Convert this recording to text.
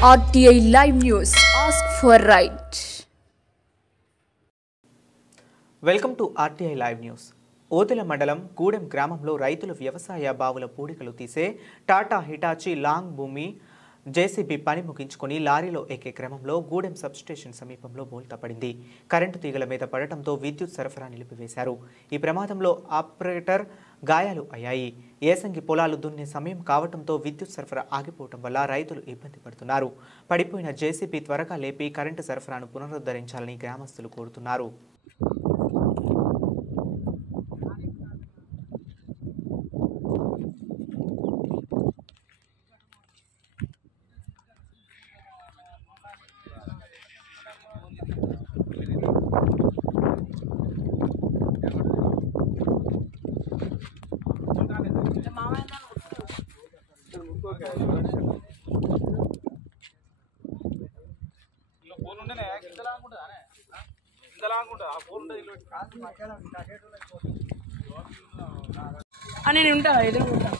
RTI Live News. Ask for right. Welcome to RTI Live News. Odela మండలం గూడెం గ్రామంలో రైతులు వ్యవసాయ బావుల పూడికలు తీసే టాటా హిటాచి లాంగ్ భూమి జేసీబీ పని ముగించుకొని లారీలో ఎక్కే క్రమంలో గూడెం సబ్స్టేషన్ సమీపంలో బోల్తా పడింది. కరెంటు తీగల మీద పడటంతో విద్యుత్ సరఫరా నిలిపివేశారు. ఈ ప్రమాదంలో ఆపరేటర్ గాయాలు అయ్యాయి. ఏసంగి పొలాలు దున్నే సమయం కావడంతో విద్యుత్ సరఫరా ఆగిపోవడం వల్ల రైతులు ఇబ్బంది పడుతున్నారు. పడిపోయిన జేసీబీ త్వరగా లేపి కరెంటు సరఫరాను పునరుద్ధరించాలని గ్రామస్తులు కోరుతున్నారు. నేను ఉంటా ఎదురు ఉంటా.